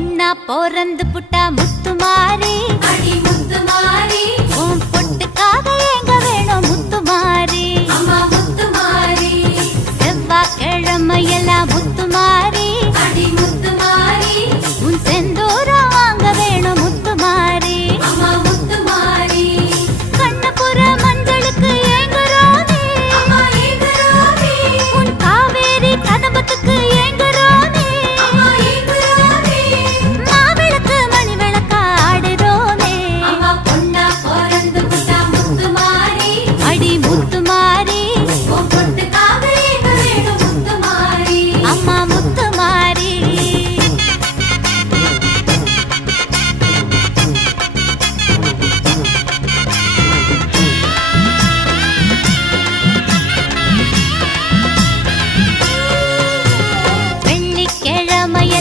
பொண்ணா போறந்து புட்டா முத்துமாரி அடி முத்துமாரி உன் பொட்டுக்காக எங்க வேணும் முத்துமாரி அம்மா